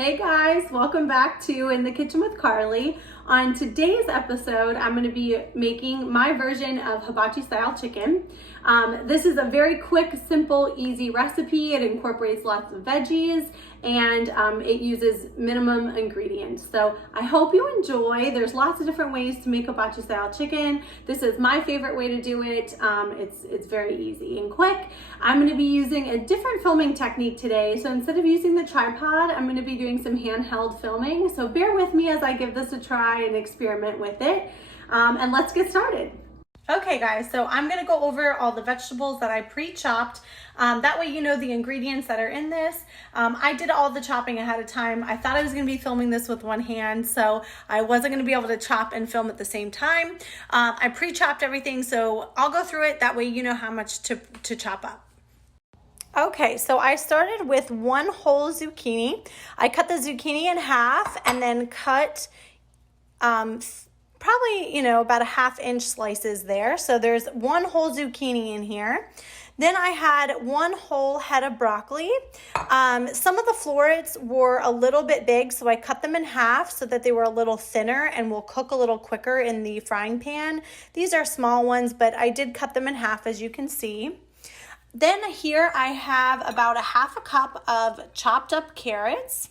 Hey guys, welcome back to In the Kitchen with Carly. On today's episode, I'm going to be making my version of hibachi style chicken. This is a very quick, simple, easy recipe. It incorporates lots of veggies and it uses minimum ingredients. So I hope you enjoy. There's lots of different ways to make hibachi style chicken. This is my favorite way to do it. It's very easy and quick. I'm going to be using a different filming technique today. So instead of using the tripod, I'm going to be doing some handheld filming. So bear with me as I give this a try and experiment with it. And let's get started. Okay guys, so I'm gonna go over all the vegetables that I pre-chopped. That way you know the ingredients that are in this. I did all the chopping ahead of time. I thought I was gonna be filming this with one hand, so I wasn't gonna be able to chop and film at the same time. I pre-chopped everything, so I'll go through it. That way you know how much to chop up. Okay, so I started with one whole zucchini. I cut the zucchini in half and then cut probably, about a 1/2 inch slices there. So there's one whole zucchini in here. Then I had one whole head of broccoli. Some of the florets were a little bit big, so I cut them in half so that they were a little thinner and will cook a little quicker in the frying pan. These are small ones, but I did cut them in half, as you can see. Then here I have about a 1/2 cup of chopped up carrots.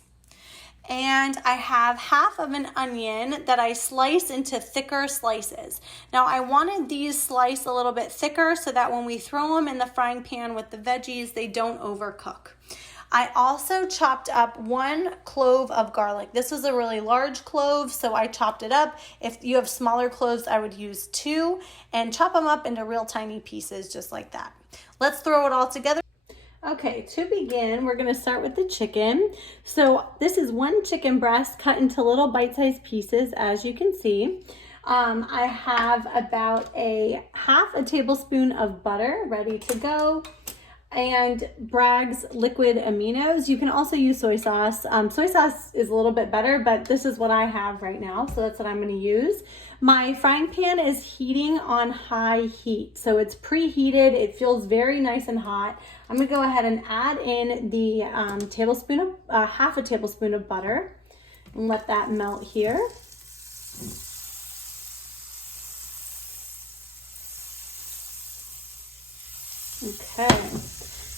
And I have 1/2 of an onion that I slice into thicker slices. Now I wanted these sliced a little bit thicker so that when we throw them in the frying pan with the veggies, they don't overcook. I also chopped up 1 clove of garlic. This was a really large clove, so I chopped it up. If you have smaller cloves, I would use 2 and chop them up into real tiny pieces just like that. Let's throw it all together. Okay, to begin, we're going to start with the chicken. So this is 1 chicken breast cut into little bite-sized pieces, as you can see. I have about a 1/2 tablespoon of butter ready to go, and Bragg's liquid aminos. You can also use soy sauce. Soy sauce is a little bit better, but this is what I have right now, so that's what I'm going to use. My frying pan is heating on high heat, so it's preheated. It feels very nice and hot. I'm going to go ahead and add in the 1/2 tablespoon of butter and let that melt here. Okay.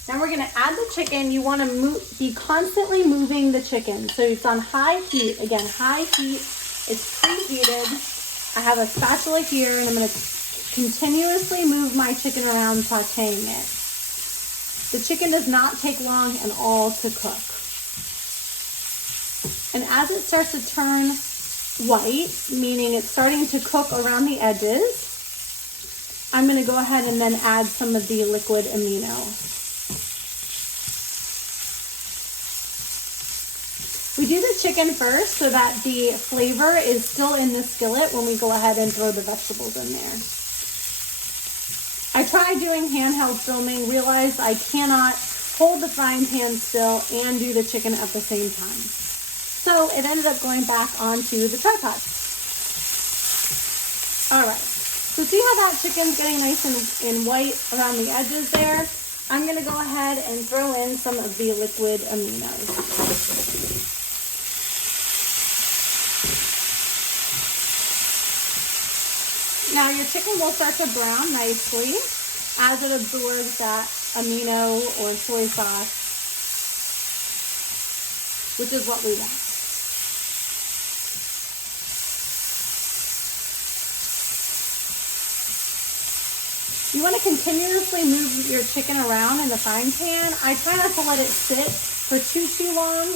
Now we're going to add the chicken. You want to be constantly moving the chicken. So it's on high heat. Again, high heat. It's preheated. I have a spatula here, and I'm going to continuously move my chicken around, sauteing it. The chicken does not take long at all to cook. And as it starts to turn white, meaning it's starting to cook around the edges, I'm going to go ahead and then add some of the liquid amino. We do the chicken first so that the flavor is still in the skillet when we go ahead and throw the vegetables in there. I tried doing handheld filming, realized I cannot hold the frying pan still and do the chicken at the same time. So it ended up going back onto the tripod. All right. So see how that chicken's getting nice and white around the edges there? I'm going to go ahead and throw in some of the liquid aminos. Now your chicken will start to brown nicely as it absorbs that amino or soy sauce, which is what we want. You want to continuously move your chicken around in the frying pan. I try not to let it sit for too long.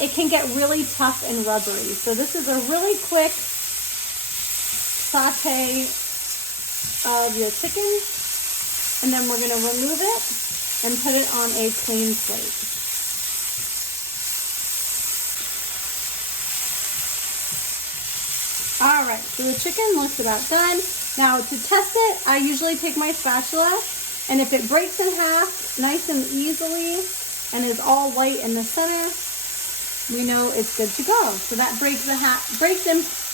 It can get really tough and rubbery. So this is a really quick saute of your chicken, and then we're going to remove it and put it on a clean plate. All right, so the chicken looks about done. Now to test it, I usually take my spatula, and if it breaks in half nice and easily and is all white in the center, we know it's good to go. So that breaks in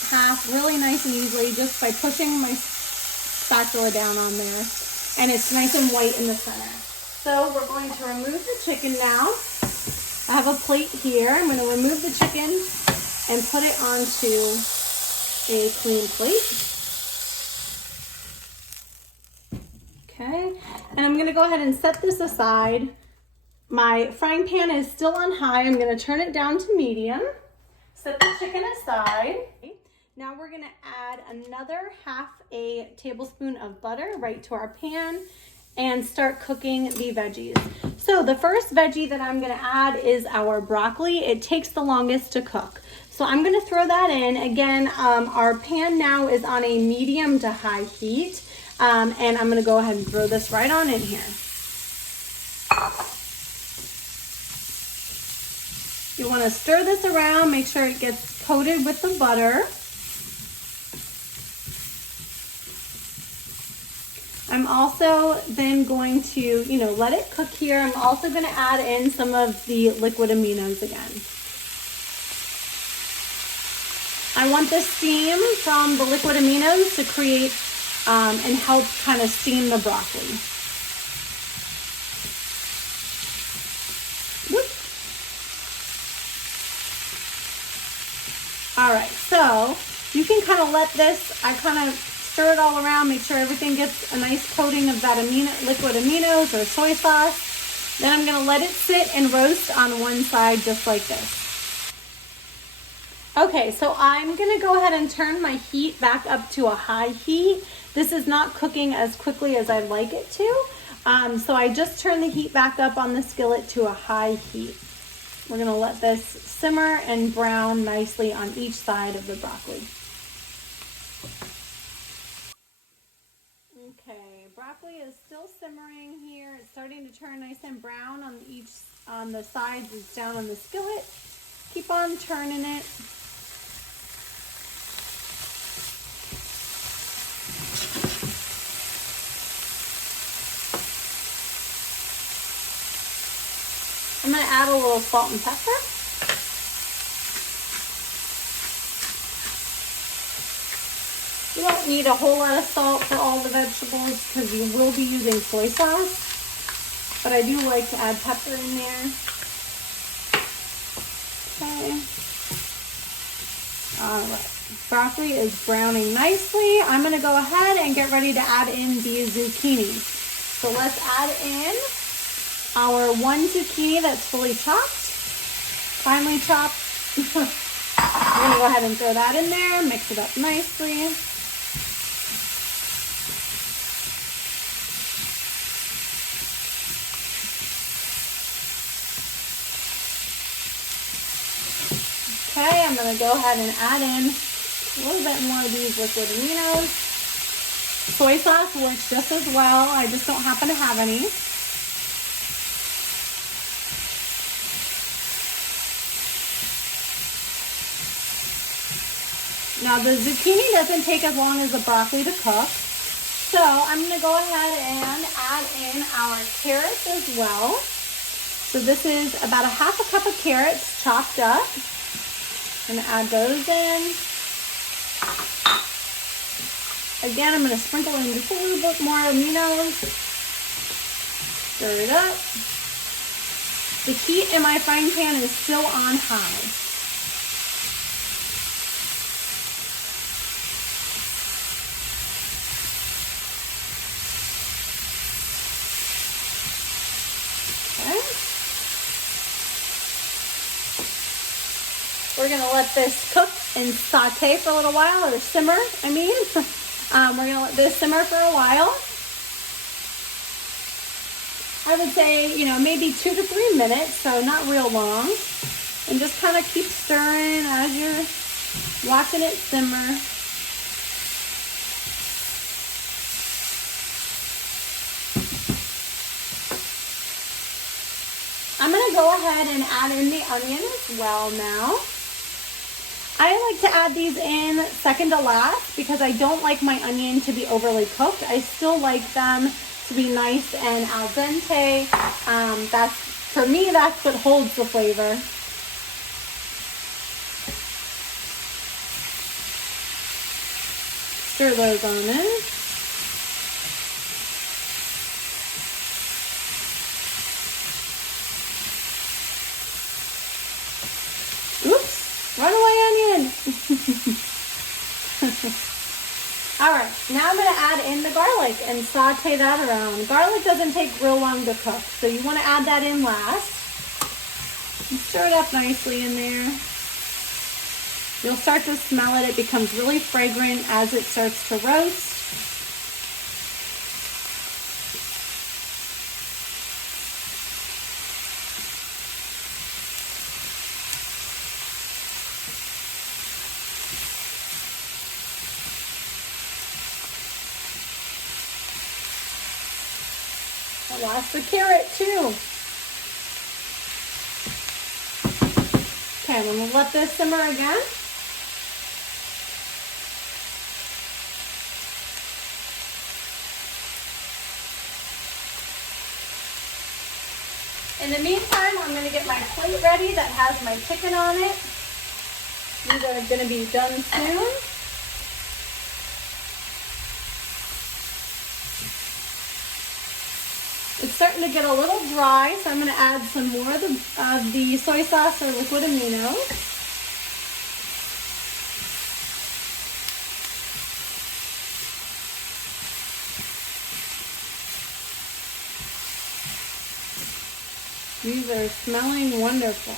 half really nice and easily just by pushing my spatula down on there, and it's nice and white in the center. So we're going to remove the chicken now. I have a plate here. I'm going to remove the chicken and put it onto a clean plate. Okay, and I'm going to go ahead and set this aside. My frying pan is still on high. I'm going to turn it down to medium. Set the chicken aside. Now we're going to add another half a tablespoon of butter right to our pan and start cooking the veggies. So the first veggie that I'm going to add is our broccoli. It takes the longest to cook. So I'm going to throw that in. Again, our pan now is on a medium to high heat. And I'm going to go ahead and throw this right on in here. You want to stir this around, make sure it gets coated with the butter. I'm also then going to, let it cook here. I'm also going to add in some of the liquid aminos again. I want the steam from the liquid aminos to create and help kind of steam the broccoli. Whoop. All right, so you can kind of let this, I kind of stir it all around, make sure everything gets a nice coating of that liquid aminos or soy sauce. Then I'm gonna let it sit and roast on one side just like this. Okay, so I'm gonna go ahead and turn my heat back up to a high heat. This is not cooking as quickly as I'd like it to. So I just turned the heat back up on the skillet to a high heat. We're gonna let this simmer and brown nicely on each side of the broccoli. Okay, broccoli is still simmering here. It's starting to turn nice and brown on the sides. It's down on the skillet. Keep on turning it. I'm going to add a little salt and pepper. You don't need a whole lot of salt for all the vegetables because you will be using soy sauce, but I do like to add pepper in there. Okay. All right. Broccoli is browning nicely. I'm going to go ahead and get ready to add in the zucchini. So let's add in our one zucchini that's fully chopped, finely chopped. We're going to go ahead and throw that in there, mix it up nicely. Okay, I'm going to go ahead and add in a little bit more of these liquid aminos. Soy sauce works just as well. I just don't happen to have any. Now the zucchini doesn't take as long as the broccoli to cook. So I'm going to go ahead and add in our carrots as well. So this is about a half a cup of carrots chopped up. I'm going to add those in. Again, I'm going to sprinkle in just a little bit more aminos. Stir it up. The heat in my frying pan is still on high. We're going to let this cook and saute for a little while, or simmer, I mean. We're going to let this simmer for a while. I would say, maybe 2 to 3 minutes, so not real long. And just kind of keep stirring as you're watching it simmer. I'm going to go ahead and add in the onion as well now. I like to add these in second to last because I don't like my onion to be overly cooked. I still like them to be nice and al dente. For me, that's what holds the flavor. Stir those on in. Run away, onion. All right, now I'm gonna add in the garlic and saute that around. Garlic doesn't take real long to cook, so you wanna add that in last. And stir it up nicely in there. You'll start to smell it. It becomes really fragrant as it starts to roast. I lost the carrot too. Okay, I'm gonna let this simmer again. In the meantime, I'm gonna get my plate ready that has my chicken on it. These are gonna be done soon. It's starting to get a little dry, so I'm going to add some more of the soy sauce or liquid amino. These are smelling wonderful.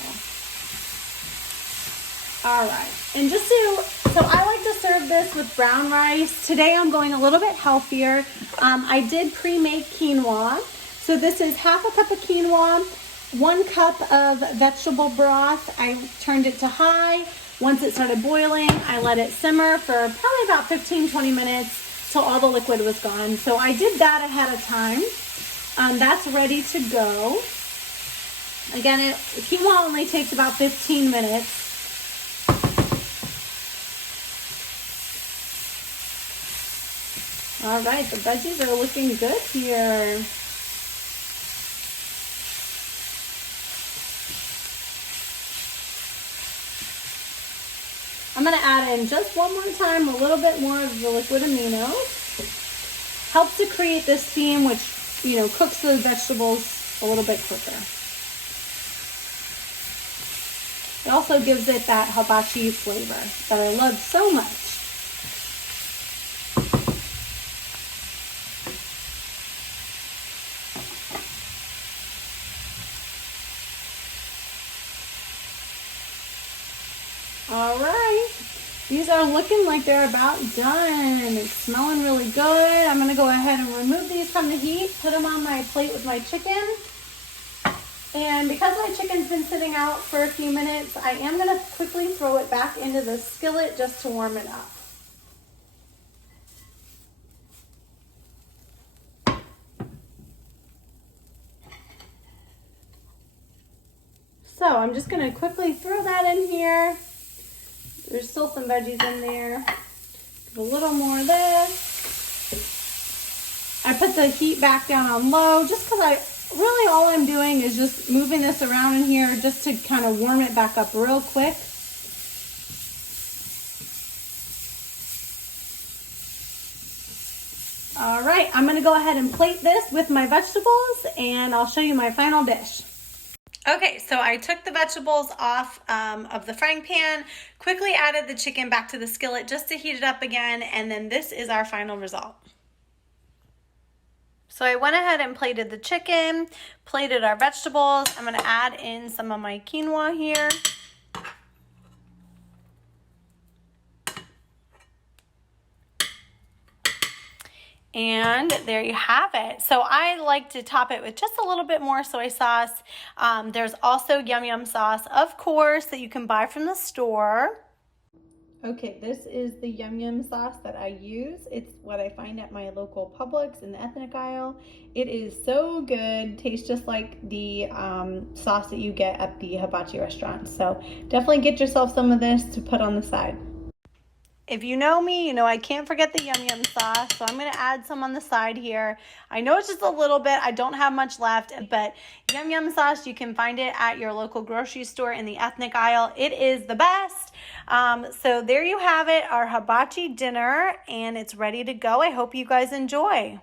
All right, and so I like to serve this with brown rice. Today I'm going a little bit healthier. I did pre-make quinoa. So this is half a cup of quinoa, 1 cup of vegetable broth. I turned it to high. Once it started boiling, I let it simmer for probably about 15-20 minutes till all the liquid was gone. So I did that ahead of time. That's ready to go. Again, quinoa only takes about 15 minutes. All right, the veggies are looking good here. I'm going to add in just one more time a little bit more of the liquid amino. Helps to create this steam, which, cooks the vegetables a little bit quicker. It also gives it that hibachi flavor that I love so much. All right, these are looking like they're about done. It's smelling really good. I'm gonna go ahead and remove these from the heat, put them on my plate with my chicken. And because my chicken's been sitting out for a few minutes, I am gonna quickly throw it back into the skillet just to warm it up. So I'm just gonna quickly throw that in here. There's still some veggies in there. Give a little more of this. I put the heat back down on low just because all I'm doing is just moving this around in here just to kind of warm it back up real quick. All right, I'm gonna go ahead and plate this with my vegetables and I'll show you my final dish. Okay, so I took the vegetables off of the frying pan, quickly added the chicken back to the skillet just to heat it up again, and then this is our final result. So I went ahead and plated the chicken, plated our vegetables. I'm gonna add in some of my quinoa here. And there you have it. So I like to top it with just a little bit more soy sauce. There's also Yum Yum sauce, of course, that you can buy from the store. Okay, this is the Yum Yum sauce that I use. It's what I find at my local Publix in the ethnic aisle. It is so good. Tastes just like the sauce that you get at the hibachi restaurant. So definitely get yourself some of this to put on the side. If you know me, you know I can't forget the Yum Yum sauce, so I'm going to add some on the side here. I know it's just a little bit. I don't have much left, but Yum Yum sauce, you can find it at your local grocery store in the ethnic aisle. It is the best. So there you have it, our hibachi dinner, and it's ready to go. I hope you guys enjoy.